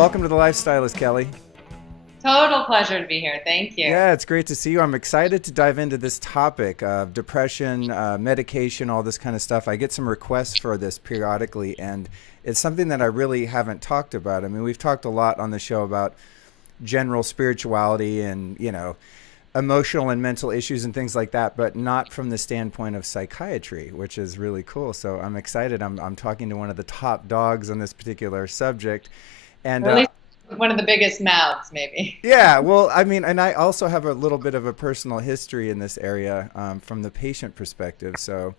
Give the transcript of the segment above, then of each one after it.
welcome to the Lifestylist, Kelly. Total pleasure to be here. Thank you. Yeah, it's great to see you. I'm excited to dive into this topic of depression, medication, all this kind of stuff. I get some requests for this periodically, and it's something that I really haven't talked about. I mean, we've talked a lot on the show about general spirituality and, emotional and mental issues and things like that, but not from the standpoint of psychiatry, which is really cool. So I'm excited. I'm talking to one of the top dogs on this particular subject. And Or at least one of the biggest mouths, maybe. yeah, well, I mean, and I also have a little bit of a personal history in this area from the patient perspective. So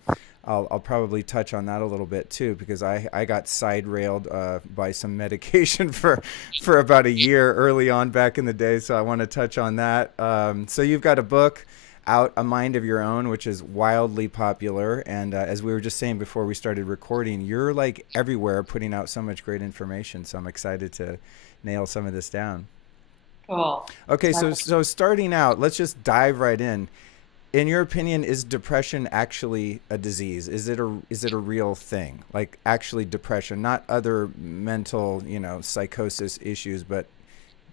I'll probably touch on that a little bit too, because I got side railed by some medication for about a year early on back in the day. So I want to touch on that. So you've got a book out, A Mind of Your Own, which is wildly popular. And as we were just saying before we started recording, you're like everywhere putting out so much great information. So I'm excited to nail some of this down. Cool. Okay, so starting out, let's just dive right in. In your opinion, is depression actually a disease? Is it a real thing? Like actually depression, not other mental, psychosis issues, but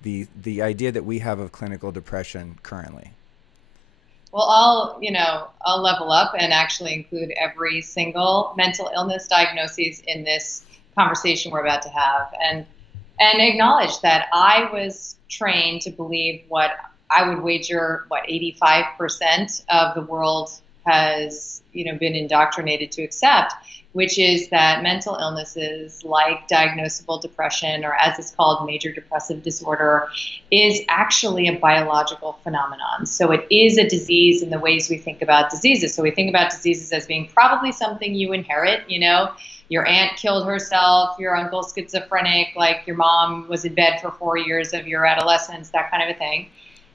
the idea that we have of clinical depression currently. Well, I'll level up and actually include every single mental illness diagnosis in this conversation we're about to have, and acknowledge that I was trained to believe what I would wager 85% of the world has been indoctrinated to accept, which is that mental illnesses like diagnosable depression, or as it's called, major depressive disorder, is actually a biological phenomenon. So it is a disease in the ways we think about diseases. So we think about diseases as being probably something you inherit, your aunt killed herself, your uncle's schizophrenic, like your mom was in bed for 4 years of your adolescence, that kind of a thing.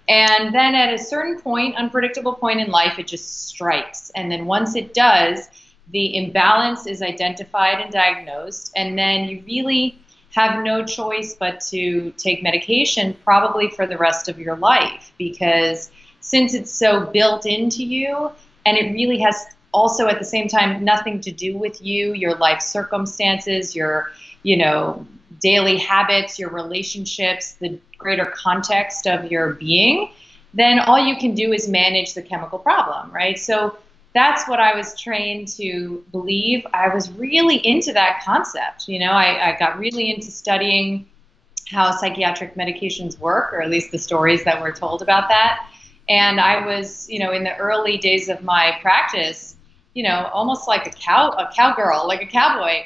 And then at a certain point, unpredictable point in life, it just strikes. And then once it does, the imbalance is identified and diagnosed. And then you really have no choice but to take medication probably for the rest of your life, because since it's so built into you, and it really has also at the same time nothing to do with you, your life circumstances, your, daily habits, your relationships, the greater context of your being, then all you can do is manage the chemical problem, right? So that's what I was trained to believe. I was really into that concept. I got really into studying how psychiatric medications work, or at least the stories that were told about that. And I was, in the early days of my practice, almost like a cowgirl, like a cowboy,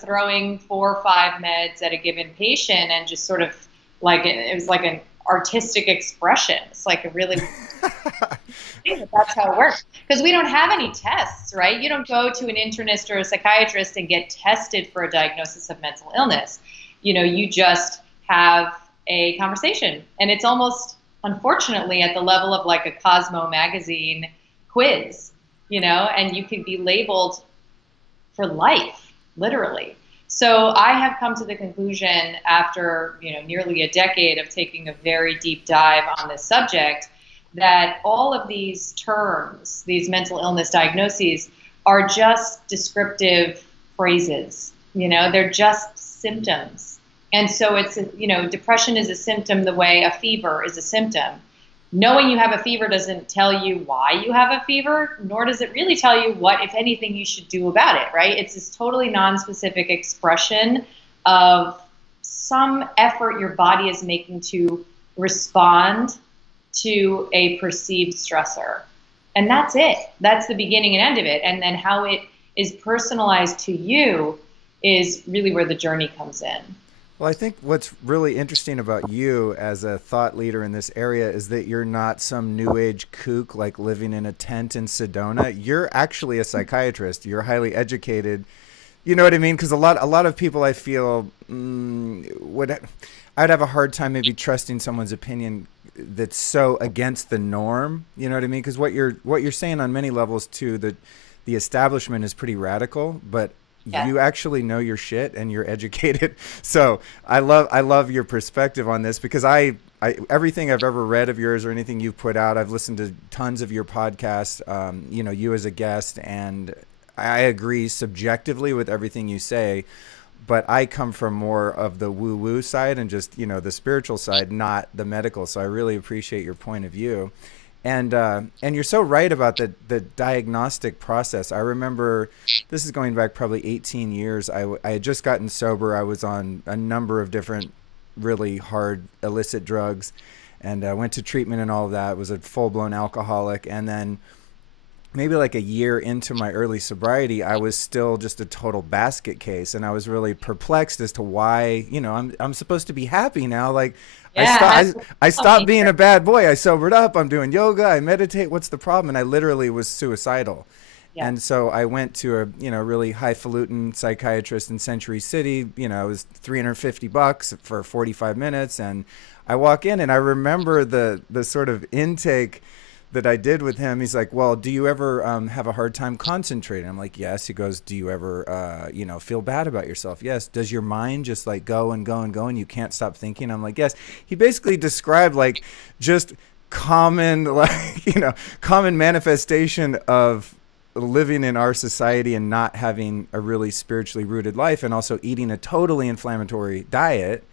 throwing 4 or 5 meds at a given patient, and just sort of like it was like an artistic expression. It's like a really that's how it works, because we don't have any tests, right? You don't go to an internist or a psychiatrist and get tested for a diagnosis of mental illness. You just have a conversation, and it's almost, unfortunately, at the level of like a Cosmo magazine quiz, and you can be labeled for life, literally. So I have come to the conclusion after, nearly a decade of taking a very deep dive on this subject, that all of these terms, these mental illness diagnoses, are just descriptive phrases. They're just symptoms. And so it's, depression is a symptom the way a fever is a symptom. Knowing you have a fever doesn't tell you why you have a fever, nor does it really tell you what, if anything, you should do about it, right? It's this totally nonspecific expression of some effort your body is making to respond to a perceived stressor. And that's it. That's the beginning and end of it. And then how it is personalized to you is really where the journey comes in. Well, I think what's really interesting about you as a thought leader in this area is that you're not some new age kook like living in a tent in Sedona. You're actually a psychiatrist. You're highly educated. You know what I mean? Because a lot of people, I feel, I'd have a hard time maybe trusting someone's opinion that's so against the norm. You know what I mean? Because what you're saying on many levels too, that the establishment is pretty radical, but Yeah. you actually know your shit and you're educated. So I love your perspective on this, because I everything I've ever read of yours or anything you've put out, I've listened to tons of your podcasts, you as a guest, and I agree subjectively with everything you say. but I come from more of the woo woo side and just, the spiritual side, not the medical. So I really appreciate your point of view. And you're so right about the diagnostic process. I remember, this is going back probably 18 years. I had just gotten sober. I was on a number of different really hard illicit drugs, and I went to treatment and all of that. I was a full-blown alcoholic. And then maybe like a year into my early sobriety, I was still just a total basket case. And I was really perplexed as to why, I'm supposed to be happy now. Like, Yeah, I stopped being a bad boy. I sobered up. I'm doing yoga. I meditate. What's the problem? And I literally was suicidal. yeah, And so I went to a, really highfalutin psychiatrist in Century City. It was $350 for 45 minutes. And I walk in and I remember the sort of intake that I did with him. He's like, well, do you ever have a hard time concentrating? I'm like, yes. He goes, do you ever, feel bad about yourself? Yes. Does your mind just like go and go and go and you can't stop thinking? I'm like, yes. He basically described like just common, common manifestation of living in our society and not having a really spiritually rooted life, and also eating a totally inflammatory diet.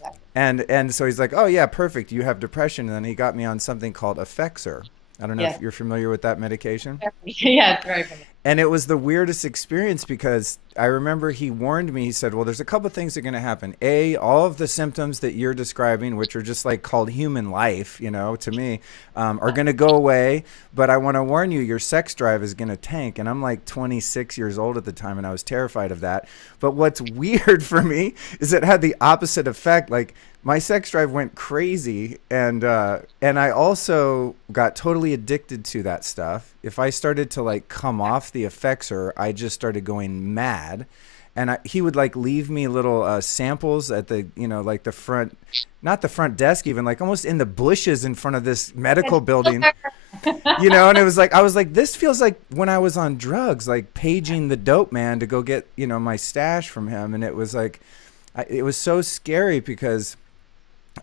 yeah. And so he's like, oh yeah, perfect. You have depression. And then he got me on something called Effexor. I don't know Yeah. if you're familiar with that medication. Yeah, it's very funny. And it was the weirdest experience because I remember he warned me. He said, well, there's a couple of things that are going to happen. A, all of the symptoms that you're describing, which are just like called human life, to me, are going to go away. But I want to warn you, your sex drive is going to tank. And I'm like 26 years old at the time, and I was terrified of that. But what's weird for me is it had the opposite effect. Like, my sex drive went crazy, and I also got totally addicted to that stuff. If I started to like come off the Effexor, I just started going mad. And he would like leave me little samples at the, like the front, not the front desk even, like almost in the bushes in front of this medical building. And it was like, I was like, this feels like when I was on drugs, like paging the dope man to go get, my stash from him. And it was like, it was so scary because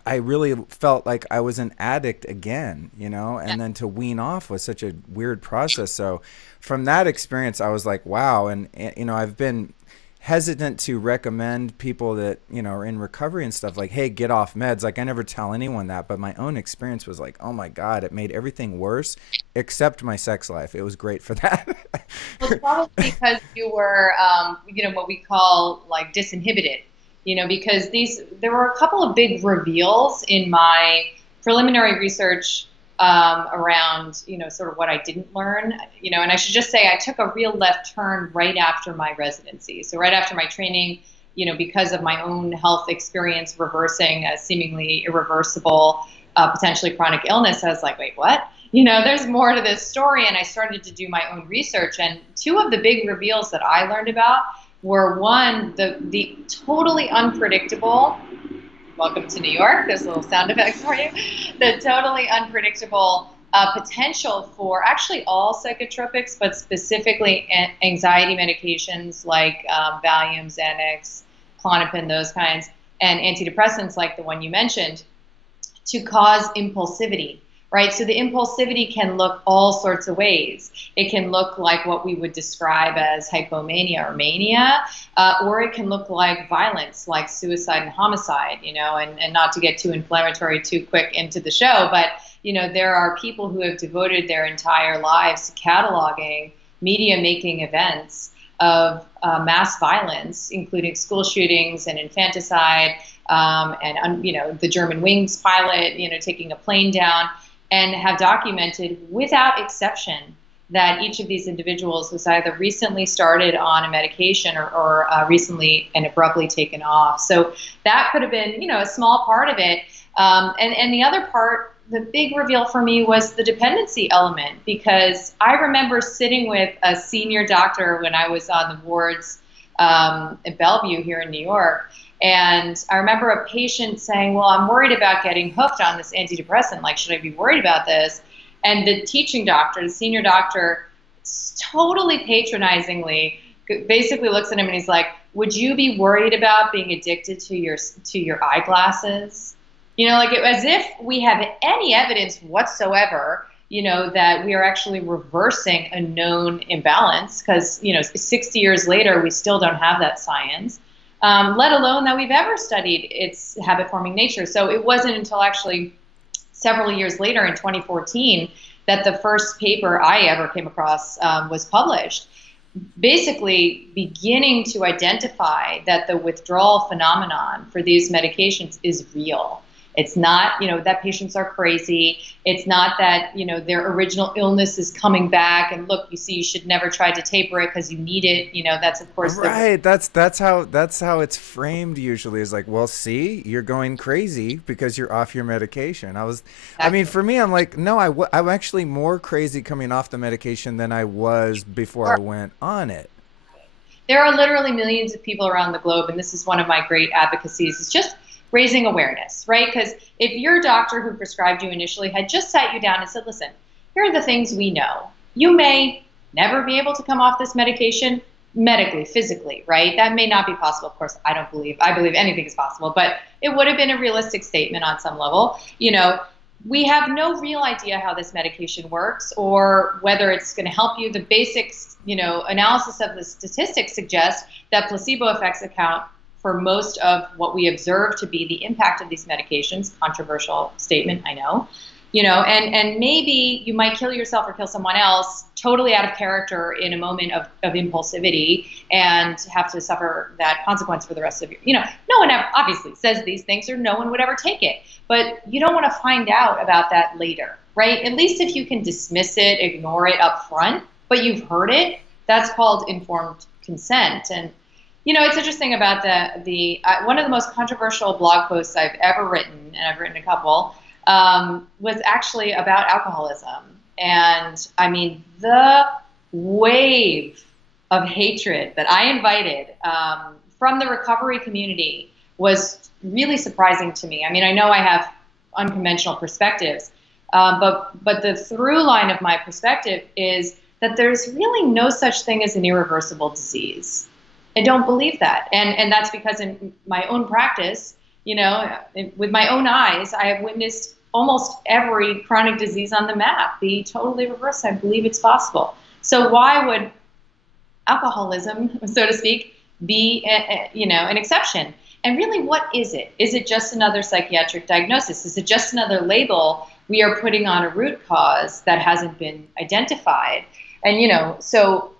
I really felt like I was an addict again, and then to wean off was such a weird process. So from that experience, I was like, wow. And I've been hesitant to recommend people that, are in recovery and stuff like, hey, get off meds. Like, I never tell anyone that, but my own experience was like, oh my God, it made everyththere worse except my sex life. It was great for that. Well, probably because you were, what we call like disinhibited. Because there were a couple of big reveals in my preliminary research around, sort of what I didn't learn, and I should just say I took a real left turn right after my residency. So right after my training, because of my own health experience reversing a seemingly irreversible, potentially chronic illness, I was like, wait, what? There's more to this story. And I started to do my own research. And two of the big reveals that I learned about were, one, the totally unpredictable, welcome to New York, there's a little sound effect for you, the totally unpredictable potential for actually all psychotropics, but specifically anxiety medications like Valium, Xanax, Klonopin, those kinds, and antidepressants like the one you mentioned, to cause impulsivity. Right, so the impulsivity can look all sorts of ways. It can look like what we would describe as hypomania or mania, or it can look like violence, like suicide and homicide, and not to get too inflammatory too quick into the show, but, there are people who have devoted their entire lives to cataloging media-making events of mass violence, including school shootings and infanticide, and, the German Wings pilot, taking a plane down, and have documented without exception that each of these individuals was either recently started on a medication or recently and abruptly taken off. So that could have been, a small part of it. And the other part, the big reveal for me was the dependency element, because I remember sitting with a senior doctor when I was on the wards at Bellevue here in New York. And I remember a patient saying, well, I'm worried about getting hooked on this antidepressant. Like, should I be worried about this? And the teaching doctor, the senior doctor, totally patronizingly basically looks at him and he's like, would you be worried about being addicted to your eyeglasses? As if we have any evidence whatsoever, that we are actually reversing a known imbalance, because, 60 years later, we still don't have that science. let alone that we've ever studied its habit-forming nature. So it wasn't until actually several years later in 2014 that the first paper I ever came across was published, basically beginning to identify that the withdrawal phenomenon for these medications is real. It's not, that patients are crazy. It's not that, their original illness is coming back and look, you see, you should never try to taper it because you need it. That's of course Right. That's how it's framed usually, is like, well, see, you're going crazy because you're off your medication. I mean, for me, I'm like, no, I'm actually more crazy coming off the medication than I was before I went on it. There are literally millions of people around the globe, and this is one of my great advocacies. It's just raising awareness, right? Because if your doctor who prescribed you initially had just sat you down and said, listen, here are the things we know. You may never be able to come off this medication medically, physically, right? That may not be possible. Of course, I believe anything is possible, but it would have been a realistic statement on some level. We have no real idea how this medication works or whether it's going to help you. The basics, analysis of the statistics suggests that placebo effects account for most of what we observe to be the impact of these medications. Controversial statement, I know. And maybe you might kill yourself or kill someone else totally out of character in a moment of impulsivity and have to suffer that consequence for the rest of your, no one ever obviously says these things or no one would ever take it. But you don't want to find out about that later, right? At least if you can dismiss it, ignore it up front, but you've heard it, that's called informed consent. And it's interesting about the one of the most controversial blog posts I've ever written, and I've written a couple, was actually about alcoholism. And I mean, the wave of hatred that I invited from the recovery community was really surprising to me. I mean, I know I have unconventional perspectives, but the through line of my perspective is that there's really no such thing as an irreversible disease. I don't believe that. And that's because in my own practice, with my own eyes, I have witnessed almost every chronic disease on the map be totally reversed. I believe it's possible. So why would alcoholism, so to speak, be an exception? And really, what is it? Is it just another psychiatric diagnosis? Is it just another label we are putting on a root cause that hasn't been identified? And so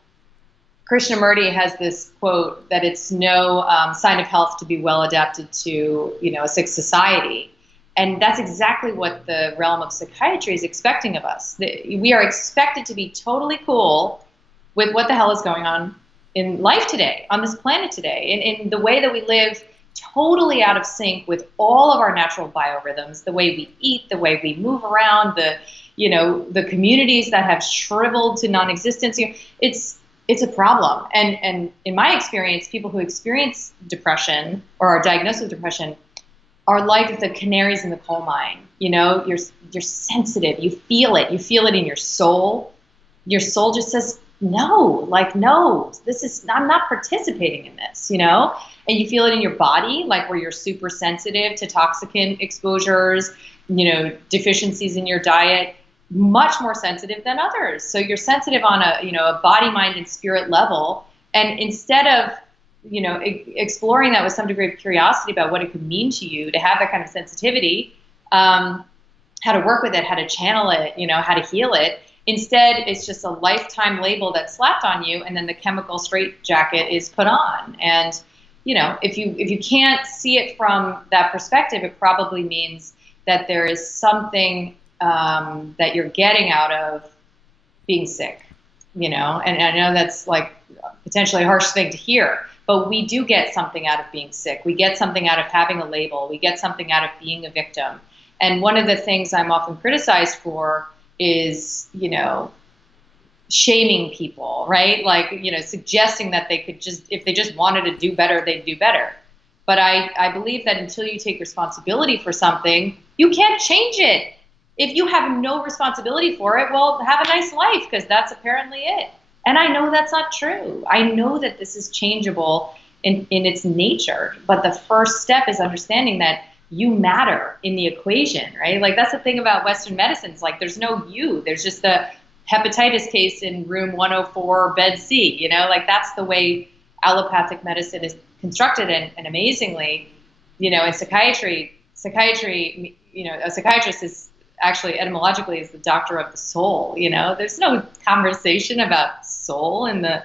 Krishnamurti has this quote that it's no sign of health to be well adapted to, a sick society. And that's exactly what the realm of psychiatry is expecting of us. We are expected to be totally cool with what the hell is going on in life today, on this planet today, in the way that we live, totally out of sync with all of our natural biorhythms, the way we eat, the way we move around, the communities that have shriveled to non-existence. It's a problem. And in my experience, people who experience depression or are diagnosed with depression are like the canaries in the coal mine. You're sensitive. You feel it. You feel it in your soul. Your soul just says, no, I'm not participating in this, and you feel it in your body, like where you're super sensitive to toxicant exposures, deficiencies in your diet, much more sensitive than others. So you're sensitive on a body, mind, and spirit level. And instead of, exploring that with some degree of curiosity about what it could mean to you to have that kind of sensitivity, how to work with it, how to channel it, how to heal it. Instead, it's just a lifetime label that's slapped on you, and then the chemical straitjacket is put on. And if you can't see it from that perspective, it probably means that there is something that you're getting out of being sick, and I know that's like potentially a harsh thing to hear, but we do get something out of being sick. We get something out of having a label. We get something out of being a victim. And one of the things I'm often criticized for is, shaming people, right? Like, suggesting that they could just, if they just wanted to do better, they'd do better. But I believe that until you take responsibility for something, you can't change it. If you have no responsibility for it, well, have a nice life, because that's apparently it. And I know that's not true. I know that this is changeable in its nature. But the first step is understanding that you matter in the equation, right? Like, that's the thing about Western medicines. Like, there's no you. There's just a hepatitis case in room 104, bed C. Like, that's the way allopathic medicine is constructed, and amazingly, in psychiatry, a psychiatrist is actually etymologically is the doctor of the soul. There's no conversation about soul in the,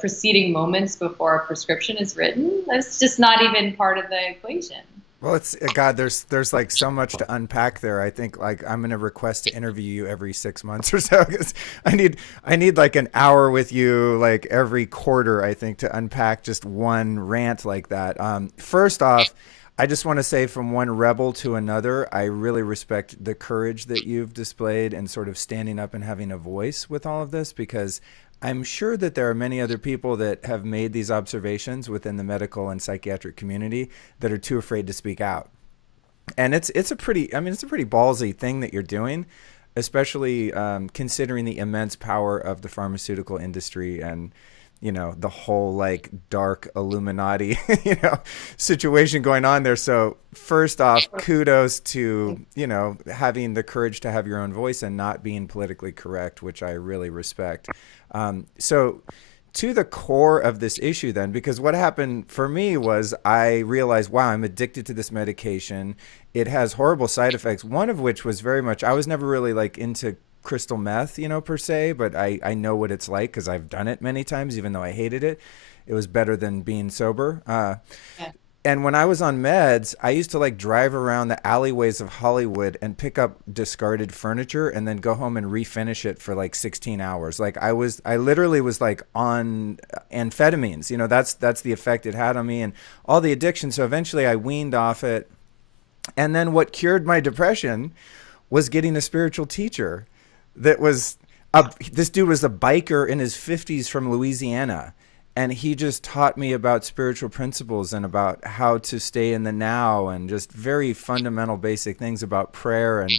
preceding moments before a prescription is written. That's just not even part of the equation. Well, it's God. There's like so much to unpack there. I think like I'm gonna request to interview you every 6 months or so, because I need like an hour with you like every quarter. I think to unpack just one rant like that. First off, I just want to say from one rebel to another, I really respect the courage that you've displayed and sort of standing up and having a voice with all of this, because I'm sure that there are many other people that have made these observations within the medical and psychiatric community that are too afraid to speak out. And it's a pretty ballsy thing that you're doing, especially considering the immense power of the pharmaceutical industry and the whole like dark Illuminati situation going on there. So first off, kudos to having the courage to have your own voice and not being politically correct, which I really respect. So to the core of this issue then, because what happened for me was I realized, wow, I'm addicted to this medication. It has horrible side effects, one of which was very much, I was never really like into crystal meth, per se, but I know what it's like because I've done it many times, even though I hated it. It was better than being sober. Yeah. And when I was on meds, I used to like drive around the alleyways of Hollywood and pick up discarded furniture and then go home and refinish it for like 16 hours. Like I literally was like on amphetamines, that's the effect it had on me and all the addiction. So eventually I weaned off it. And then what cured my depression was getting a spiritual teacher that was, this dude was a biker in his 50s from Louisiana. And he just taught me about spiritual principles and about how to stay in the now and just very fundamental basic things about prayer and,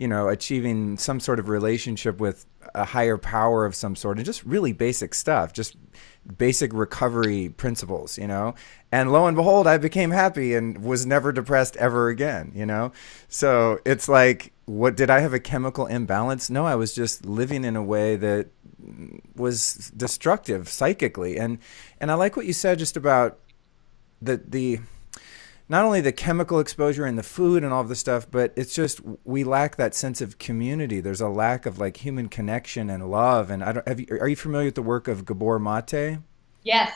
achieving some sort of relationship with a higher power of some sort and just really basic stuff, just basic recovery principles, And lo and behold, I became happy and was never depressed ever again, So it's like, what, did I have a chemical imbalance? No, I was just living in a way that was destructive psychically. And I like what you said just about the not only the chemical exposure and the food and all of the stuff, but it's just we lack that sense of community. There's a lack of like human connection and love. And are you familiar with the work of Gabor Mate? Yes,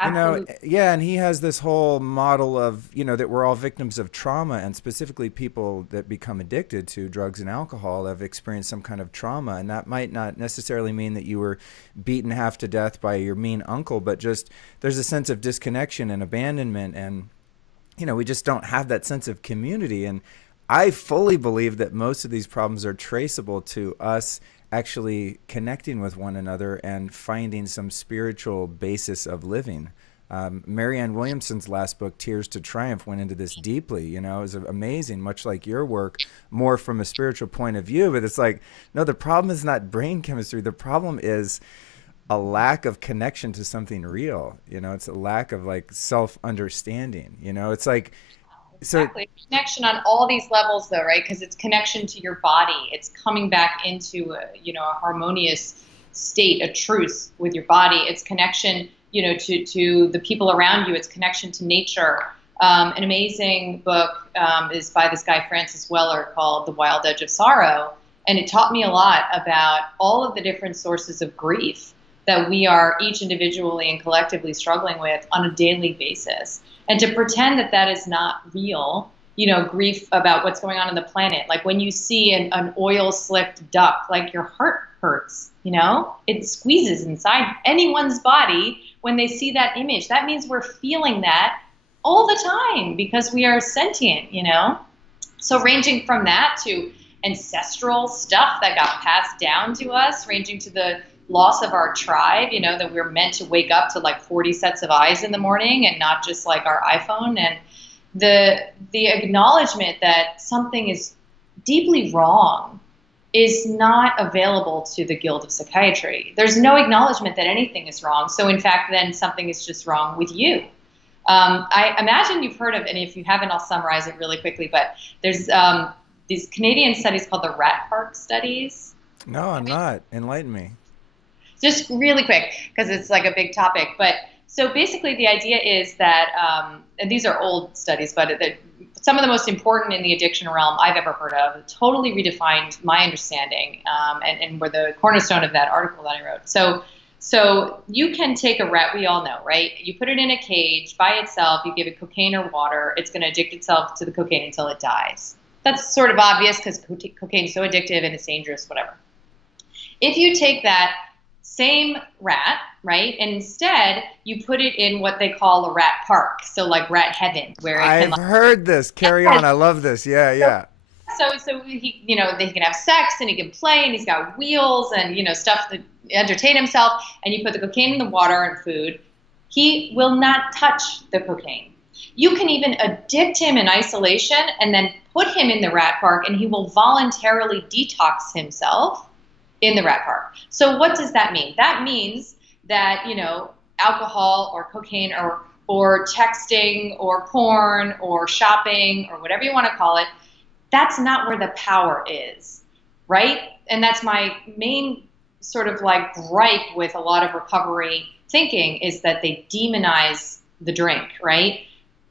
absolutely. Yeah, and he has this whole model of, that we're all victims of trauma, and specifically people that become addicted to drugs and alcohol have experienced some kind of trauma. And that might not necessarily mean that you were beaten half to death by your mean uncle, but just there's a sense of disconnection and abandonment. And, we just don't have that sense of community. And I fully believe that most of these problems are traceable to us actually connecting with one another and finding some spiritual basis of living. Marianne Williamson's last book, Tears to Triumph, went into this deeply. It was amazing, much like your work, more from a spiritual point of view. But it's like, no, the problem is not brain chemistry. The problem is a lack of connection to something real. It's a lack of like self-understanding. It's like, Exactly. Connection on all these levels, though, right? Because it's connection to your body. It's coming back into a harmonious state, a truce with your body. It's connection, to the people around you. It's connection to nature. An amazing book is by this guy Francis Weller called The Wild Edge of Sorrow, and it taught me a lot about all of the different sources of grief that we are each individually and collectively struggling with on a daily basis. And to pretend that that is not real, grief about what's going on the planet. Like when you see an oil-slicked duck, like your heart hurts, it squeezes inside anyone's body when they see that image. That means we're feeling that all the time because we are sentient, So ranging from that to ancestral stuff that got passed down to us, ranging to the loss of our tribe, that we're meant to wake up to like 40 sets of eyes in the morning and not just like our iPhone, and the acknowledgement that something is deeply wrong is not available to the Guild of Psychiatry. There's no acknowledgement that anything is wrong. So in fact, then something is just wrong with you. I imagine you've heard of, and if you haven't, I'll summarize it really quickly, but there's these Canadian studies called the Rat Park studies. No, I'm not. Enlighten me. Just really quick, because it's like a big topic, but So basically the idea is that, and these are old studies, but some of the most important in the addiction realm I've ever heard of, totally redefined my understanding, and were the cornerstone of that article that I wrote. So you can take a rat, we all know, right? You put it in a cage by itself, you give it cocaine or water, it's going to addict itself to the cocaine until it dies. That's sort of obvious because cocaine is so addictive and it's dangerous, whatever. If you take that same rat, right, and instead you put it in what they call a rat park, so like rat heaven, where it I've can heard this. Carry on. I love this. Yeah, yeah. So he, they can have sex and he can play and he's got wheels and, stuff to entertain himself. And you put the cocaine in the water and food. He will not touch the cocaine. You can even addict him in isolation and then put him in the rat park and he will voluntarily detox himself in the rat park. So what does that mean? That means that, alcohol or cocaine or texting or porn or shopping or whatever you want to call it, that's not where the power is, right? And that's my main sort of like gripe with a lot of recovery thinking is that they demonize the drink, right?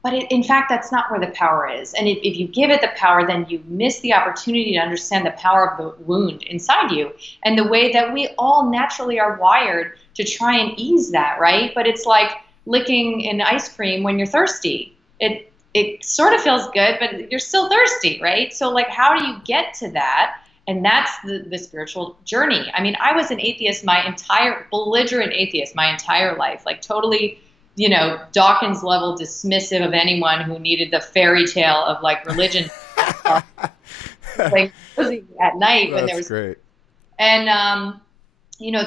But in fact, that's not where the power is. And if you give it the power, then you miss the opportunity to understand the power of the wound inside you and the way that we all naturally are wired to try and ease that, right? But it's like licking an ice cream when you're thirsty. It sort of feels good, but you're still thirsty, right? So like, how do you get to that? And that's the spiritual journey. I mean, I was an atheist, belligerent atheist my entire life, like totally, Dawkins level dismissive of anyone who needed the fairy tale of like religion. Like at night when there was great. And,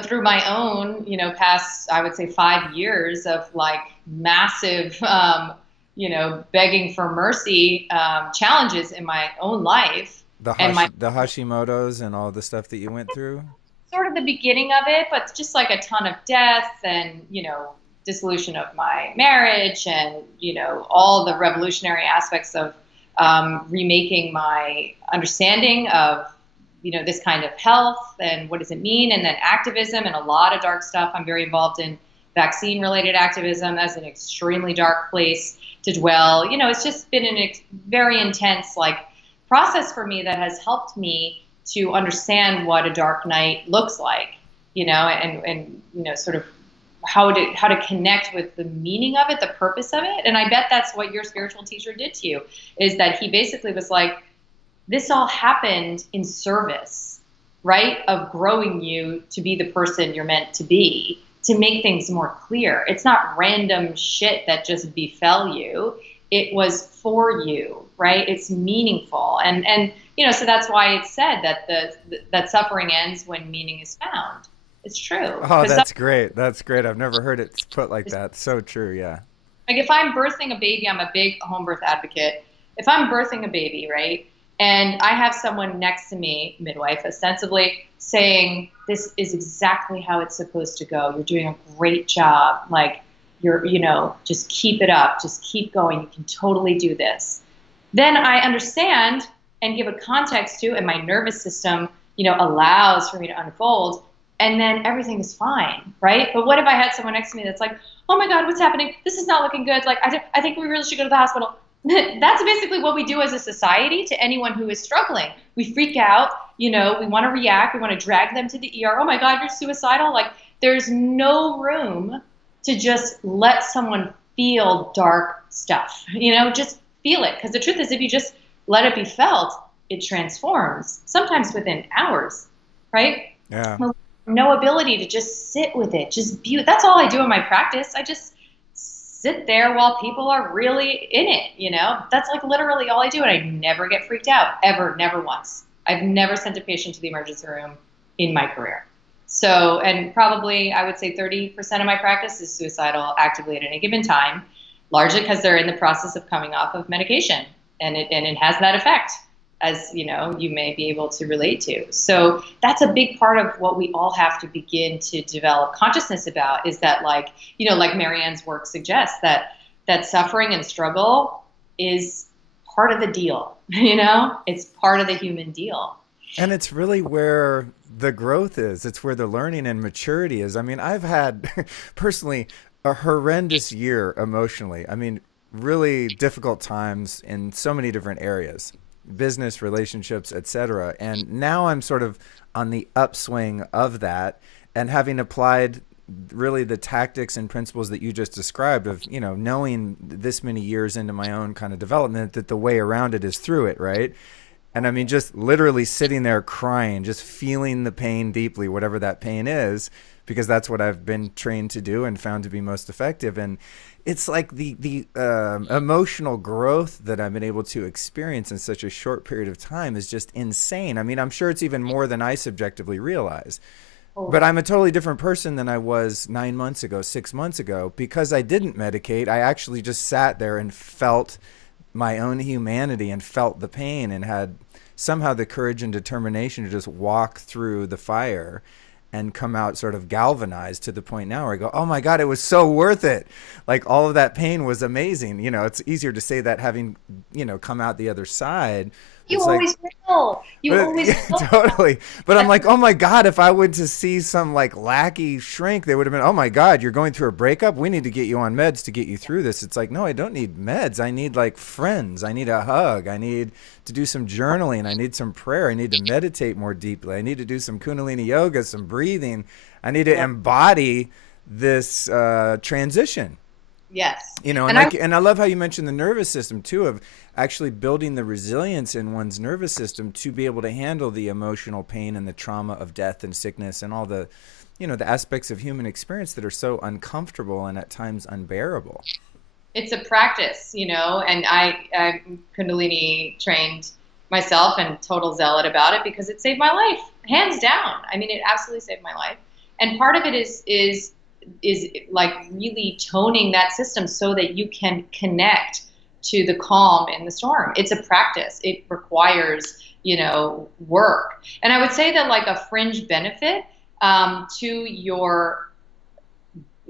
through my own, past, I would say 5 years of like massive, begging for mercy challenges in my own life. The Hashimoto's and all the stuff that you went through? Sort of the beginning of it, but just like a ton of death and, dissolution of my marriage and, all the revolutionary aspects of remaking my understanding of, this kind of health and what does it mean, and then activism and a lot of dark stuff. I'm very involved in vaccine-related activism. That's an extremely dark place to dwell. It's just been a very intense process for me that has helped me to understand what a dark night looks like, and sort of how to connect with the meaning of it, the purpose of it. And I bet that's what your spiritual teacher did to you, is that he basically was like, this all happened in service, right, of growing you to be the person you're meant to be, to make things more clear. It's not random shit that just befell you. It was for you, right? It's meaningful. And so that's why it's said that that suffering ends when meaning is found. It's true. Oh, that's great. That's great. I've never heard it put like that. So true, yeah. Like if I'm birthing a baby, I'm a big home birth advocate. If I'm birthing a baby, right, and I have someone next to me, midwife ostensibly, saying, this is exactly how it's supposed to go. You're doing a great job. Like, just keep it up. Just keep going. You can totally do this. Then I understand and give a context to, and my nervous system, allows for me to unfold, and then everything is fine, right? But what if I had someone next to me that's like, oh my God, what's happening? This is not looking good. Like, I think we really should go to the hospital. That's basically what we do as a society to anyone who is struggling. We freak out, we want to react, we want to drag them to the ER. Oh my God, you're suicidal. Like, there's no room to just let someone feel dark stuff, just feel it. Because the truth is, if you just let it be felt, it transforms, sometimes within hours, right? Yeah. No ability to just sit with it, that's all I do in my practice. I just sit there while people are really in it, That's like literally all I do, and I never get freaked out, ever, never once. I've never sent a patient to the emergency room in my career. So, and probably I would say 30% of my practice is suicidal actively at any given time, largely because they're in the process of coming off of medication, and it has that effect, as you may be able to relate to. So that's a big part of what we all have to begin to develop consciousness about, is that like Marianne's work suggests, that suffering and struggle is part of the deal, it's part of the human deal. And it's really where the growth is. It's where the learning and maturity is. I mean, I've had personally a horrendous year emotionally. I mean, really difficult times in so many different areas, business, relationships, etc. And now I'm sort of on the upswing of that, and having applied really the tactics and principles that you just described of, knowing this many years into my own kind of development that the way around it is through it, right? And I mean, just literally sitting there crying, just feeling the pain deeply, whatever that pain is, because that's what I've been trained to do and found to be most effective. And it's like the emotional growth that I've been able to experience in such a short period of time is just insane. I mean, I'm sure it's even more than I subjectively realize. But I'm a totally different person than I was 9 months ago, 6 months ago, because I didn't medicate. I actually just sat there and felt my own humanity and felt the pain and had somehow the courage and determination to just walk through the fire and come out sort of galvanized to the point now where I go, oh my God, it was so worth it. Like all of that pain was amazing. It's easier to say that having, come out the other side. You It's always like, will. You but, always yeah, will. totally. But I'm like, oh my God, if I went to see some like lackey shrink, they would have been, oh my God, you're going through a breakup. We need to get you on meds to get you through this. It's like, no, I don't need meds. I need like friends. I need a hug. I need to do some journaling. I need some prayer. I need to meditate more deeply. I need to do some Kundalini yoga, some breathing. I need to embody this transition. Yes. And I love how you mentioned the nervous system too, of actually building the resilience in one's nervous system to be able to handle the emotional pain and the trauma of death and sickness and all the, the aspects of human experience that are so uncomfortable and at times unbearable. It's a practice, and I'm Kundalini trained myself and total zealot about it because it saved my life, hands down. I mean, it absolutely saved my life. And part of it is like really toning that system so that you can connect to the calm in the storm. It's a practice. It requires, work. And I would say that like a fringe benefit to your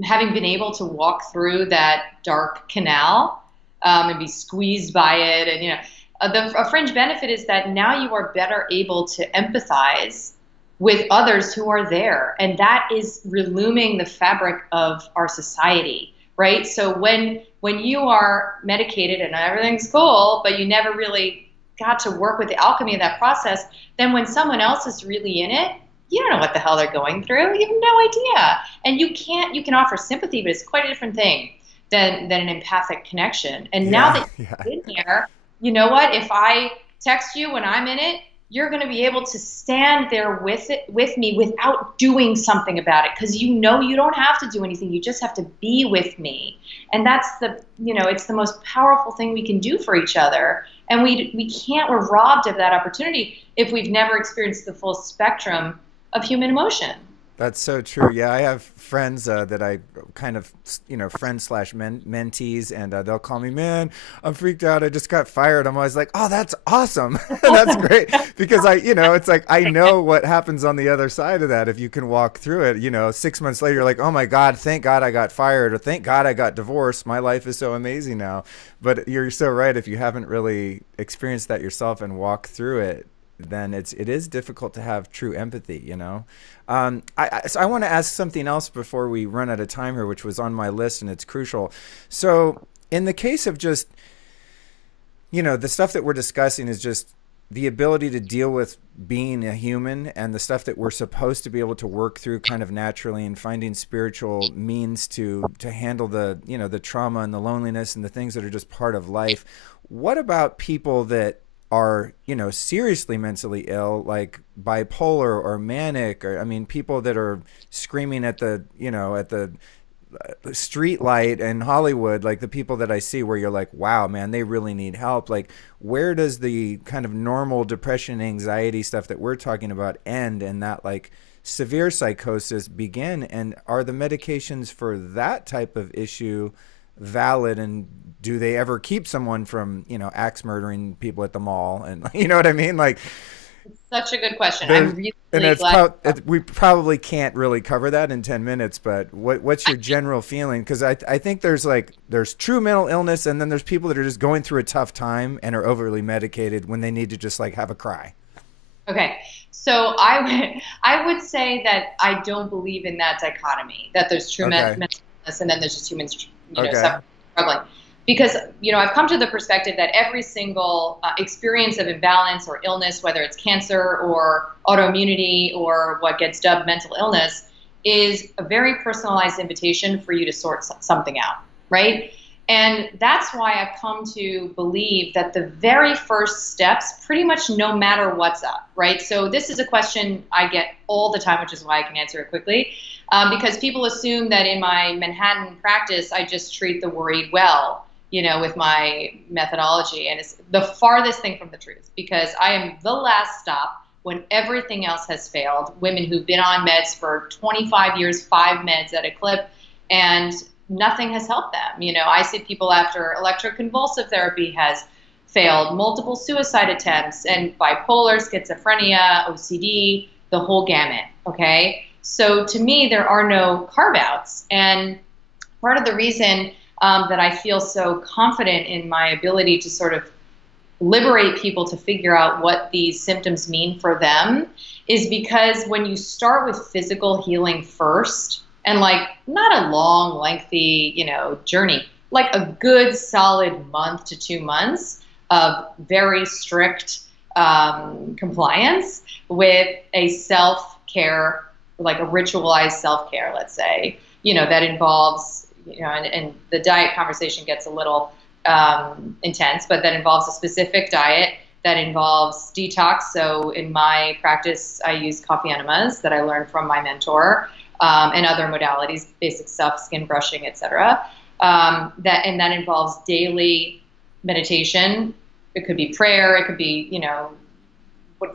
having been able to walk through that dark canal and be squeezed by it. And, a fringe benefit is that now you are better able to empathize with others who are there. And that is reluming the fabric of our society, right? So when you are medicated and everything's cool, but you never really got to work with the alchemy of that process, then when someone else is really in it, you don't know what the hell they're going through. You have no idea. And you can offer sympathy, but it's quite a different thing than an empathic connection. And now that you're in here, you know what? If I text you when I'm in it, you're going to be able to stand there with me without doing something about it, because you don't have to do anything. You just have to be with me. And that's it's the most powerful thing we can do for each other. And we're robbed of that opportunity if we've never experienced the full spectrum of human emotion. That's so true. Yeah, I have friends that I kind of, friends slash mentees, and they'll call me, man, I'm freaked out. I just got fired. I'm always like, oh, that's awesome. That's great. Because it's like, I know what happens on the other side of that. If you can walk through it, 6 months later, you're like, oh my God, thank God I got fired, or thank God I got divorced. My life is so amazing now. But you're so right. If you haven't really experienced that yourself and walked through it, then it is difficult to have true empathy, So I want to ask something else before we run out of time here, which was on my list and it's crucial. So in the case of just, the stuff that we're discussing is just the ability to deal with being a human and the stuff that we're supposed to be able to work through kind of naturally, and finding spiritual means to handle the, the trauma and the loneliness and the things that are just part of life. What about people that are, seriously mentally ill, like bipolar or manic, or people that are screaming at the, at the street light in Hollywood, like the people that I see where you're like, wow, man, they really need help. Like, where does the kind of normal depression, anxiety stuff that we're talking about end, and that like severe psychosis begin? And are the medications for that type of issue valid, and do they ever keep someone from, axe murdering people at the mall? And you know what I mean? Like, it's such a good question. I'm really glad. We probably can't really cover that in 10 minutes, but what's your general feeling? Because I think there's true mental illness, and then there's people that are just going through a tough time and are overly medicated when they need to just like have a cry. Okay. So I would say that I don't believe in that dichotomy, that there's true mental illness, and then there's just humans, Okay. struggling. Because, I've come to the perspective that every single experience of imbalance or illness, whether it's cancer or autoimmunity or what gets dubbed mental illness, is a very personalized invitation for you to sort something out, right? And that's why I've come to believe that the very first steps, pretty much no matter what's up, right? So this is a question I get all the time, which is why I can answer it quickly. Because people assume that in my Manhattan practice, I just treat the worried well, with my methodology. And it's the farthest thing from the truth, because I am the last stop when everything else has failed. Women who've been on meds for 25 years, 5 meds at a clip, and nothing has helped them. I see people after electroconvulsive therapy has failed, multiple suicide attempts, and bipolar, schizophrenia, OCD, the whole gamut, okay? So to me, there are no carve-outs. And part of the reason that I feel so confident in my ability to sort of liberate people to figure out what these symptoms mean for them is because when you start with physical healing first, and not a long, lengthy, journey, like a good solid month to 2 months of very strict compliance with a self-care, like a ritualized self-care, let's say, that involves, and the diet conversation gets a little intense, but that involves a specific diet, that involves detox. So in my practice, I use coffee enemas that I learned from my mentor, and other modalities, basic stuff, skin brushing, etc. That involves daily meditation. It could be prayer. It could be,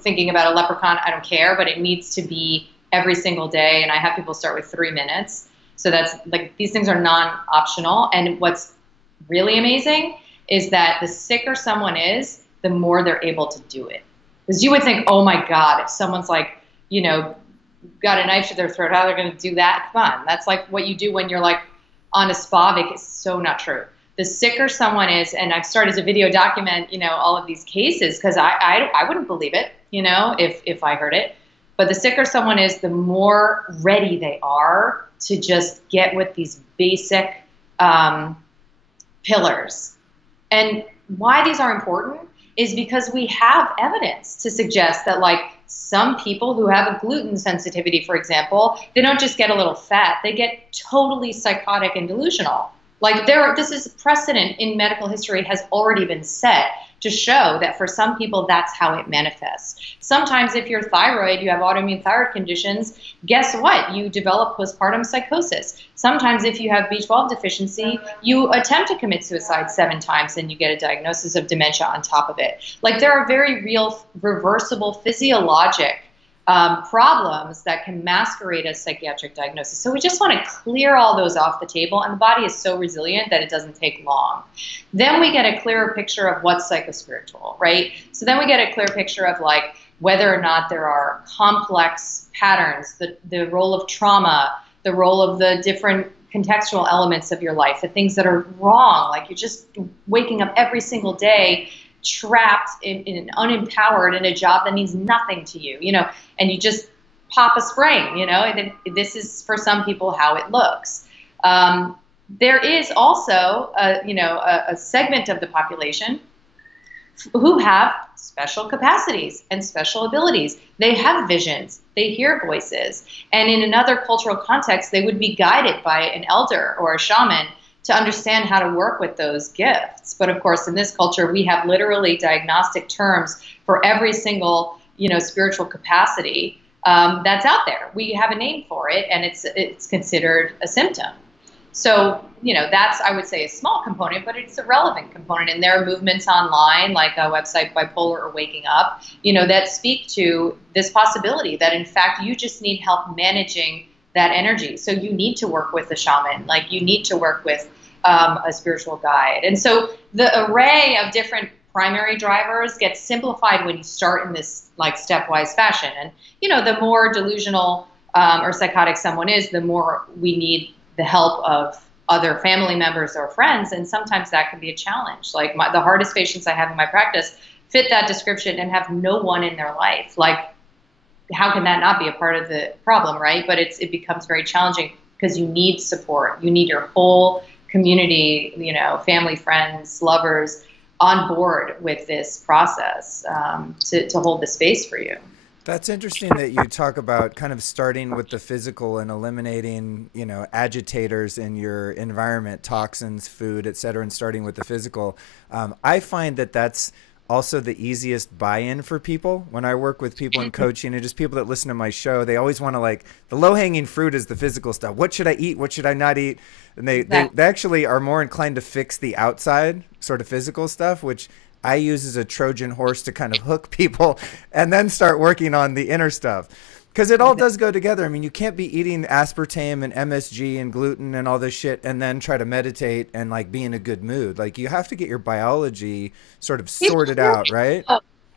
thinking about a leprechaun. I don't care, but it needs to be every single day. And I have people start with 3 minutes. So that's these things are non-optional. And what's really amazing is that the sicker someone is, the more they're able to do it. Because you would think, oh my God, if someone's got a knife to their throat, how they're going to do that? Come on. That's like what you do when you're on a spa vacation. It's so not true. The sicker someone is, and I've started to video document, all of these cases because I wouldn't believe it, if I heard it. But the sicker someone is, the more ready they are to just get with these basic pillars. And why these are important is because we have evidence to suggest that some people who have a gluten sensitivity, for example, they don't just get a little fat, they get totally psychotic and delusional. This is precedent in medical history has already been set to show that for some people, that's how it manifests. Sometimes if you're thyroid, you have autoimmune thyroid conditions, guess what? You develop postpartum psychosis. Sometimes if you have B12 deficiency, you attempt to commit suicide 7 times and you get a diagnosis of dementia on top of it. There are very real reversible physiologic problems that can masquerade as psychiatric diagnosis. So we just want to clear all those off the table, and the body is so resilient that it doesn't take long. Then we get a clearer picture of what's psychospiritual, right? So then we get a clear picture of whether or not there are complex patterns, the role of trauma, the role of the different contextual elements of your life, the things that are wrong, you're just waking up every single day trapped in unempowered in a job that means nothing to you, and you just pop a spring, and this is for some people how it looks. There is also a segment of the population who have special capacities and special abilities. They have visions, they hear voices, and in another cultural context, they would be guided by an elder or a shaman to understand how to work with those gifts. But of course, in this culture, we have literally diagnostic terms for every single, spiritual capacity that's out there. We have a name for it, and it's considered a symptom. So, that's, I would say, a small component, but it's a relevant component. And there are movements online, like a website, Bipolar or Waking Up, that speak to this possibility that, in fact, you just need help managing that energy. So you need to work with a shaman, you need to work with a spiritual guide. And so the array of different primary drivers gets simplified when you start in this stepwise fashion. And, the more delusional or psychotic someone is, the more we need the help of other family members or friends. And sometimes that can be a challenge. The hardest patients I have in my practice fit that description and have no one in their life. How can that not be a part of the problem, right? But it becomes very challenging because you need support. You need your whole community, family, friends, lovers on board with this process to hold the space for you. That's interesting that you talk about kind of starting with the physical and eliminating, agitators in your environment, toxins, food, et cetera, and starting with the physical. I find that that's also the easiest buy-in for people. When I work with people in coaching and just people that listen to my show, they always want to the low-hanging fruit is the physical stuff. What should I eat? What should I not eat? And they actually are more inclined to fix the outside sort of physical stuff, which I use as a Trojan horse to kind of hook people and then start working on the inner stuff. Because it all does go together. I mean, you can't be eating aspartame and MSG and gluten and all this shit and then try to meditate and be in a good mood. You have to get your biology sort of sorted out, right?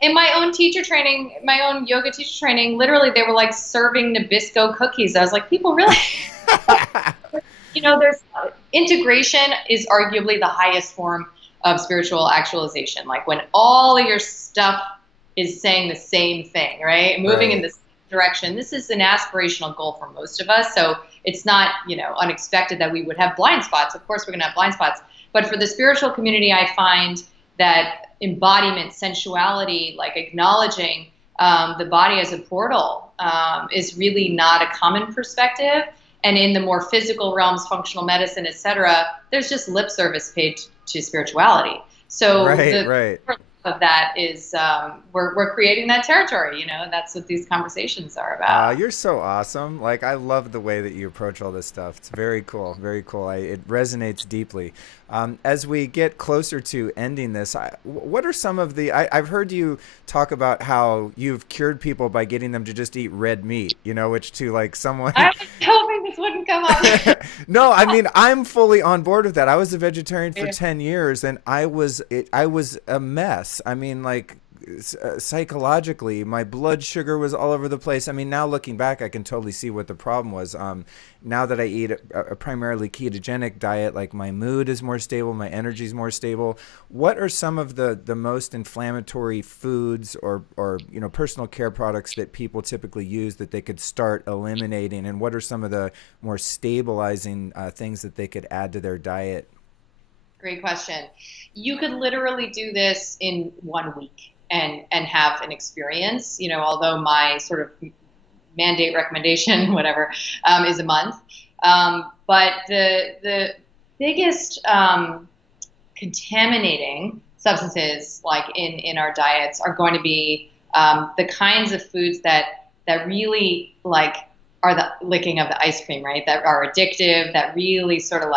In my own teacher training, my own yoga teacher training, literally they were serving Nabisco cookies. I was like, people really, there's integration is arguably the highest form of spiritual actualization. When all of your stuff is saying the same thing, right? Moving in the same direction. This is an aspirational goal for most of us. So it's not, unexpected that we would have blind spots. Of course, we're going to have blind spots. But for the spiritual community, I find that embodiment, sensuality, acknowledging the body as a portal is really not a common perspective. And in the more physical realms, functional medicine, et cetera, there's just lip service paid to spirituality. So right. Of that is we're creating that territory. That's what these conversations are about. You're so awesome. I love the way that you approach all this stuff. It's very cool. Very cool. It resonates deeply. As we get closer to ending this, what are some of the, I've heard you talk about how you've cured people by getting them to just eat red meat, which to someone. I was hoping this wouldn't come up. No, I mean, I'm fully on board with that. I was a vegetarian for 10 years and I was a mess. I mean, psychologically, my blood sugar was all over the place. I mean, now looking back, I can totally see what the problem was. Now that I eat a primarily ketogenic diet, my mood is more stable, my energy is more stable. What are some of the most inflammatory foods or personal care products that people typically use that they could start eliminating? And what are some of the more stabilizing things that they could add to their diet? Great question. You could literally do this in 1 week and have an experience, although my sort of mandate recommendation, whatever, is a month. But the biggest contaminating substances in our diets are going to be the kinds of foods that really are the licking of the ice cream, right? That are addictive, that really sort of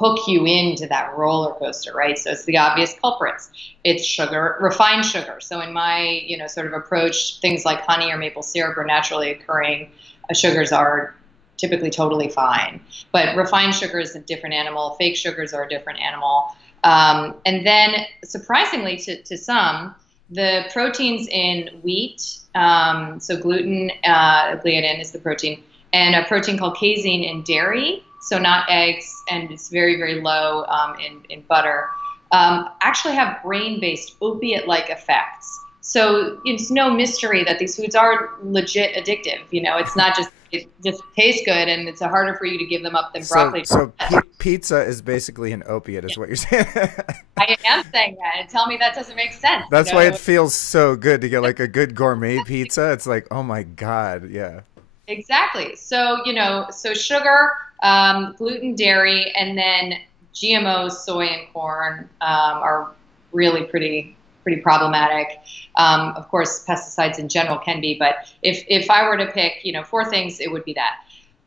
hook you into that roller coaster, right? So it's the obvious culprits. It's sugar, refined sugar. So in my, sort of approach, things like honey or maple syrup or naturally occurring sugars are typically totally fine. But refined sugar is a different animal. Fake sugars are a different animal. And then surprisingly to some, the proteins in wheat, so gluten, gliadin is the protein, and a protein called casein in dairy, so not eggs, and it's very, very low in butter, actually have brain-based opiate-like effects. So it's no mystery that these foods are legit addictive. It's not just, it just tastes good and it's harder for you to give them up than broccoli. So pizza is basically an opiate is what you're saying. I am saying that, and tell me that doesn't make sense. That's why it feels so good to get a good gourmet pizza. It's oh my God, yeah. Exactly. So, so sugar, gluten, dairy, and then GMOs, soy and corn are really pretty problematic. Of course, pesticides in general can be, but if I were to pick, 4 things, it would be that.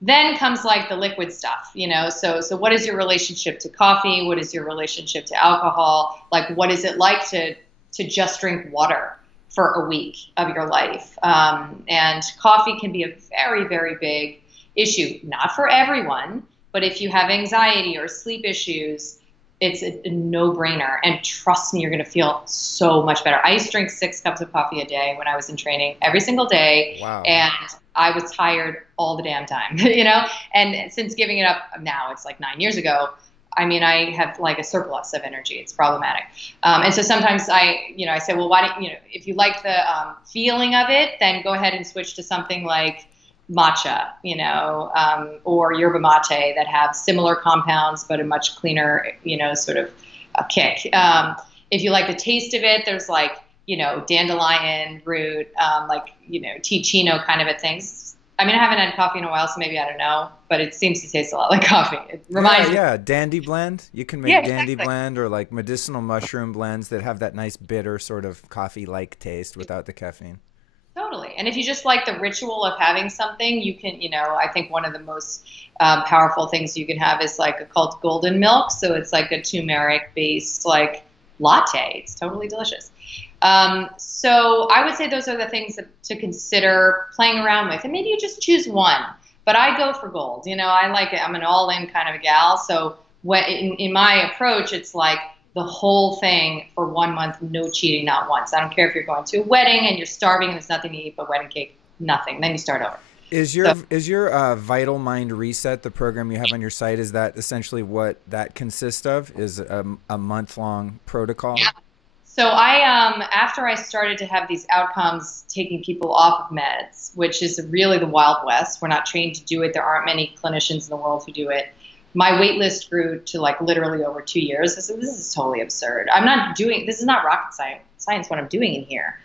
Then comes the liquid stuff, so what is your relationship to coffee? What is your relationship to alcohol? What is it like to just drink water for a week of your life? And coffee can be a very, very big issue, not for everyone, but if you have anxiety or sleep issues, it's a no-brainer. And trust me, you're going to feel so much better. I used to drink 6 cups of coffee a day when I was in training, every single day. Wow. And I was tired all the damn time, and since giving it up now, it's 9 years ago, I mean, I have a surplus of energy. It's problematic. And so sometimes I say, well, why don't, if you like the feeling of it, then go ahead and switch to something like matcha, or yerba mate that have similar compounds but a much cleaner, sort of a kick. If you like the taste of it, there's like, dandelion root, tea chino kind of a thing. I mean, I haven't had coffee in a while, so maybe I don't know, but it seems to taste a lot like coffee. It reminds me. Yeah, dandy blend. You can make dandy blend or like medicinal mushroom blends that have that nice bitter sort of coffee-like taste without the caffeine. Totally. And if you just like the ritual of having something, you can, I think one of the most powerful things you can have is like called golden milk. So it's like a turmeric based like latte. It's totally delicious. So I would say those are the things to consider playing around with, and maybe you just choose one, but I go for gold. I like it. I'm an all in kind of a gal. So in my approach, it's like the whole thing for 1 month, no cheating, not once. I don't care if you're going to a wedding and you're starving and there's nothing to eat but wedding cake, nothing. Then you start over. Is your Vital Mind Reset, the program you have on your site, is that essentially what that consists of? Is a month-long protocol? Yeah. So after I started to have these outcomes taking people off of meds, which is really the Wild West, we're not trained to do it. There aren't many clinicians in the world who do it. My wait list grew to like literally over 2 years. This is totally absurd. This is not rocket science what I'm doing in here.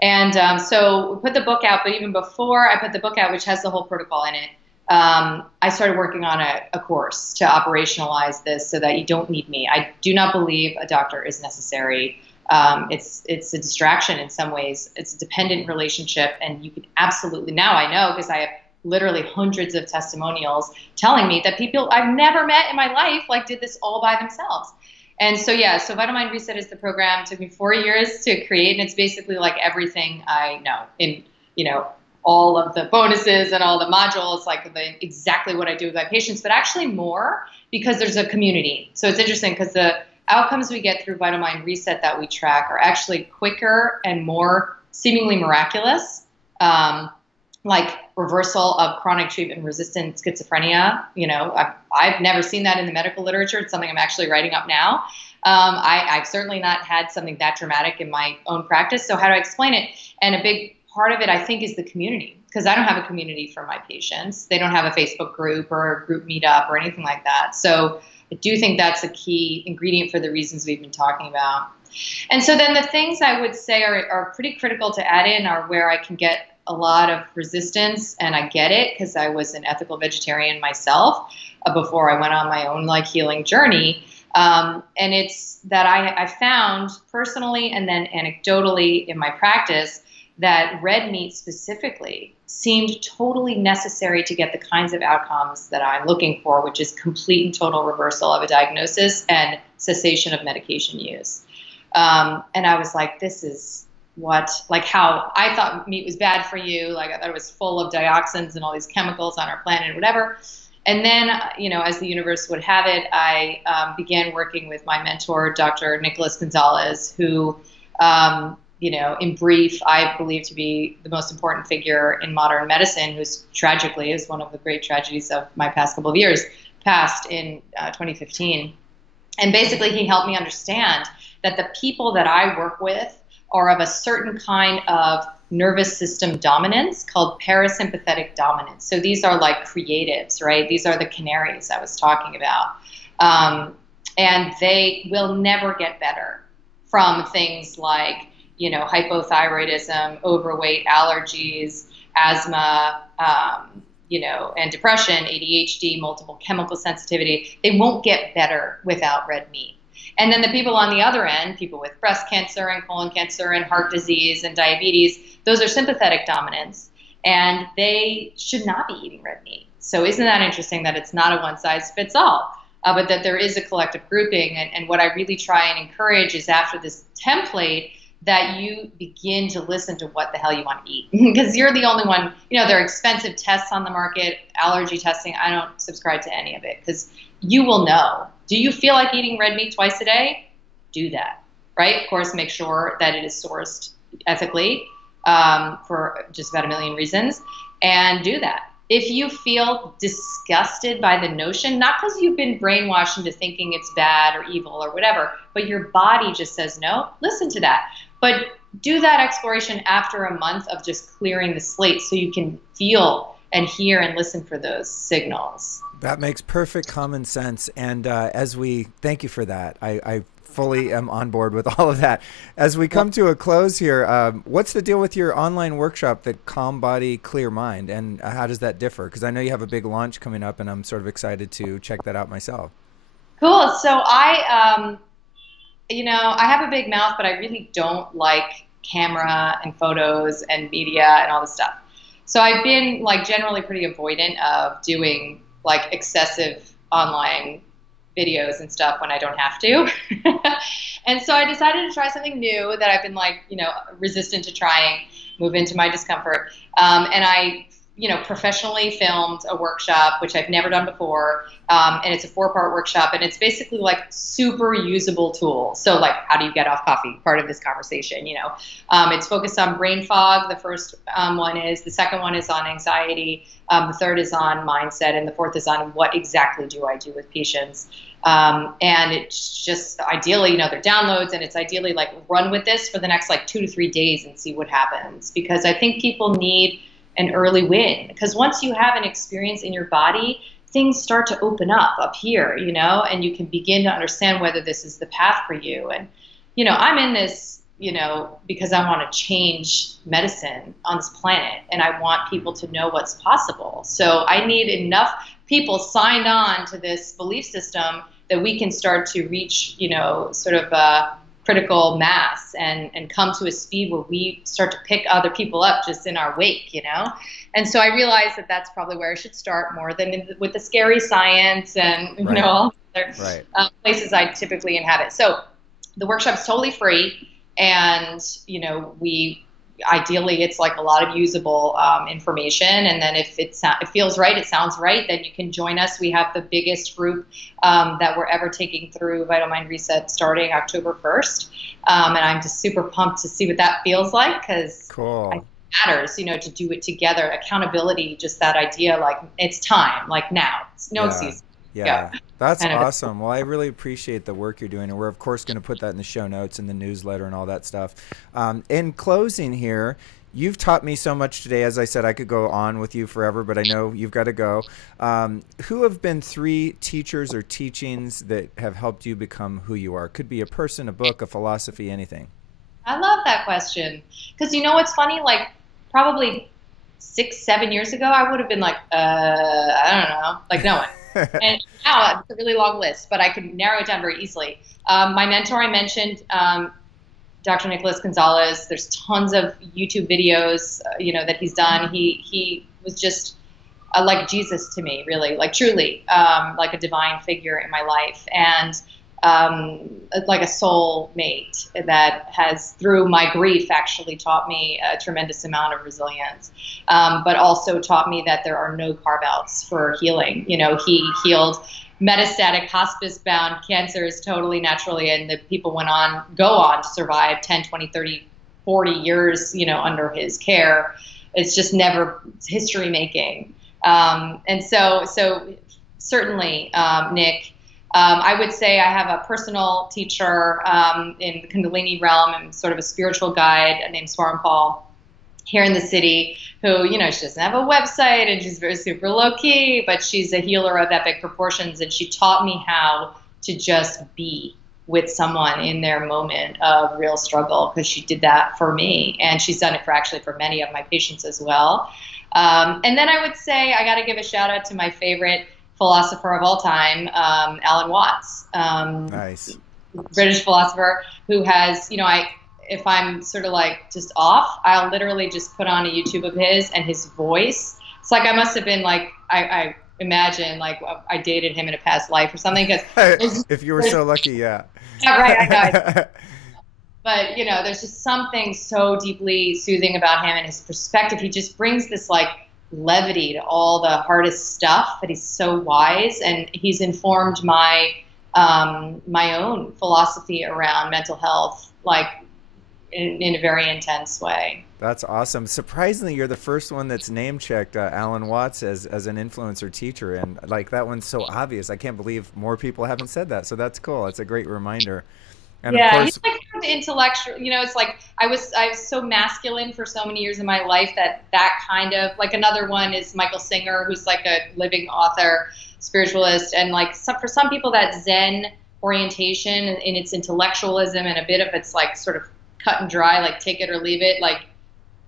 And so we put the book out, but even before I put the book out, which has the whole protocol in it, I started working on a course to operationalize this so that you don't need me. I do not believe a doctor is necessary. It's a distraction in some ways. It's a dependent relationship, and you can absolutely, now I know because I have literally hundreds of testimonials telling me that people I've never met in my life like did this all by themselves. And so so Vital Mind Reset is the program. It took me 4 years to create, and it's basically like everything I know in all of the bonuses and all the modules, like exactly what I do with my patients, but actually more because there's a community. So it's interesting because the outcomes we get through Vital Mind Reset that we track are actually quicker and more seemingly miraculous. Like reversal of chronic treatment-resistant schizophrenia. I've never seen that in the medical literature. It's something I'm actually writing up now. I've certainly not had something that dramatic in my own practice. So how do I explain it? And a big part of it, I think, is the community, because I don't have a community for my patients. They don't have a Facebook group or a group meetup or anything like that. So I do think that's a key ingredient for the reasons we've been talking about. And so then the things I would say are pretty critical to add in are where I can get a lot of resistance, and I get it because I was an ethical vegetarian myself before I went on my own healing journey. And it's that I found personally and then anecdotally in my practice that red meat specifically seemed totally necessary to get the kinds of outcomes that I'm looking for, which is complete and total reversal of a diagnosis and cessation of medication use. And I was like, this is how I thought meat was bad for you. I thought it was full of dioxins and all these chemicals on our planet and whatever. And then, as the universe would have it, I began working with my mentor, Dr. Nicholas Gonzalez, who, in brief, I believe to be the most important figure in modern medicine, who's tragically is one of the great tragedies of my past couple of years, passed in 2015. And basically, he helped me understand that the people that I work with are of a certain kind of nervous system dominance called parasympathetic dominance. So these are like creatives, right? These are the canaries I was talking about. And they will never get better from things like, hypothyroidism, overweight, allergies, asthma, and depression, ADHD, multiple chemical sensitivity. They won't get better without red meat. And then the people on the other end, people with breast cancer and colon cancer and heart disease and diabetes, those are sympathetic dominants, and they should not be eating red meat. So isn't that interesting that it's not a one-size-fits-all, but that there is a collective grouping? And what I really try and encourage is after this template that you begin to listen to what the hell you want to eat, because you're the only one. There are expensive tests on the market, allergy testing. I don't subscribe to any of it because you will know. Do you feel like eating red meat twice a day? Do that, right? Of course, make sure that it is sourced ethically for just about a million reasons, and do that. If you feel disgusted by the notion, not because you've been brainwashed into thinking it's bad or evil or whatever, but your body just says no, listen to that. But do that exploration after a month of just clearing the slate so you can feel and hear and listen for those signals. That makes perfect common sense. And thank you for that. I fully am on board with all of that. As we come to a close here, what's the deal with your online workshop, the Calm Body, Clear Mind, and how does that differ? Because I know you have a big launch coming up, and I'm sort of excited to check that out myself. Cool. So I have a big mouth, but I really don't like camera and photos and media and all this stuff. So I've been like generally pretty avoidant of doing like excessive online videos and stuff when I don't have to. And so I decided to try something new that I've been like, resistant to trying, move into my discomfort. And I, professionally filmed a workshop, which I've never done before. And it's a 4-part workshop, and it's basically like super usable tools. So like, how do you get off coffee? Part of this conversation, it's focused on brain fog. The first one is, the second one is on anxiety. The third is on mindset, and the fourth is on what exactly do I do with patients. And it's just ideally, they're downloads, and it's ideally like run with this for the next like 2 to 3 days and see what happens. Because I think people need an early win, because once you have an experience in your body, things start to open up here, and you can begin to understand whether this is the path for you. And, I'm in this, because I want to change medicine on this planet, and I want people to know what's possible. So I need enough people signed on to this belief system that we can start to reach, sort of a critical mass and come to a speed where we start to pick other people up just in our wake, And so I realized that that's probably where I should start, more than with the scary science and, all the other places I typically inhabit. So the workshop's totally free. And, ideally it's like a lot of usable information. And then if it feels right, it sounds right, then you can join us. We have the biggest group that we're ever taking through Vital Mind Reset starting October 1st. And I'm just super pumped to see what that feels like, because cool. It matters, to do it together. Accountability, just that idea, like it's time, like now. It's no excuse. Yeah, that's awesome. Well, I really appreciate the work you're doing, and we're of course going to put that in the show notes and the newsletter and all that stuff. In closing here, you've taught me so much today. As I said, I could go on with you forever, but I know you've got to go. Who have been 3 teachers or teachings that have helped you become who you are? Could be a person, a book, a philosophy, anything. I love that question, because what's funny, like probably 6-7 years ago, I would have been like, I don't know, like no one. And now it's a really long list, but I could narrow it down very easily. My mentor I mentioned, Dr. Nicholas Gonzalez. There's tons of YouTube videos, that he's done. He was just like Jesus to me, really, like truly, like a divine figure in my life, and like a soul mate that has, through my grief, actually taught me a tremendous amount of resilience, but also taught me that there are no carve-outs for healing. He healed metastatic hospice-bound cancers totally naturally, and the people go on to survive 10, 20, 30, 40 years, under his care. It's just never history making. And so certainly, Nick, I would say I have a personal teacher in the Kundalini realm and sort of a spiritual guide named Swaran Paul here in the city, who, she doesn't have a website and she's very super low key, but she's a healer of epic proportions. And she taught me how to just be with someone in their moment of real struggle, because she did that for me. And she's done it for many of my patients as well. And then I would say I got to give a shout out to my favorite philosopher of all time, Alan Watts. Nice. British philosopher who has, if I'm sort of like just off, I'll literally just put on a YouTube of his, and his voice. It's like I must have been like, I imagine like I dated him in a past life or something. Because if you were so lucky, yeah. Yeah, right. I know. But there's just something so deeply soothing about him and his perspective. He just brings this like levity to all the hardest stuff, but he's so wise, and he's informed my my own philosophy around mental health, like in a very intense way. That's awesome. Surprisingly, you're the first one that's name checked Alan Watts as an influencer teacher, and like that one's so obvious. I can't believe more people haven't said that. So that's cool. It's a great reminder. And of Yeah, course, he's like intellectual. It's like I was so masculine for so many years in my life that kind of like another one is Michael Singer, who's like a living author, spiritualist, and like for some people that Zen orientation in its intellectualism and a bit of it's like sort of cut and dry, like take it or leave it, like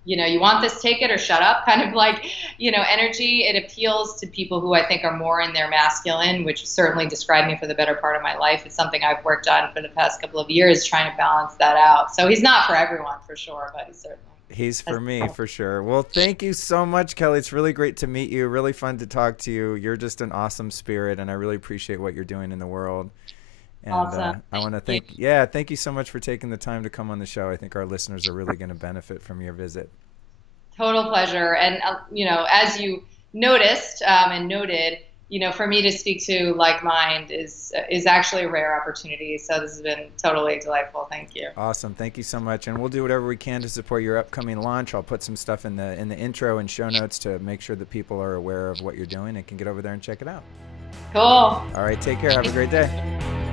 you want this, take it or shut up kind of like, energy. It appeals to people who I think are more in their masculine, which certainly described me for the better part of my life. It's something I've worked on for the past couple of years, trying to balance that out. So he's not for everyone for sure, but he's for me for sure. Well, thank you so much, Kelly. It's really great to meet you. Really fun to talk to you. You're just an awesome spirit, and I really appreciate what you're doing in the world. And awesome. I want to thank you so much for taking the time to come on the show. I think our listeners are really going to benefit from your visit. Total pleasure. And, as you noticed and noted, for me to speak to like mind is actually a rare opportunity. So this has been totally delightful. Thank you. Awesome. Thank you so much. And we'll do whatever we can to support your upcoming launch. I'll put some stuff in the intro and show notes to make sure that people are aware of what you're doing and can get over there and check it out. Cool. All right. Take care. Have a great day.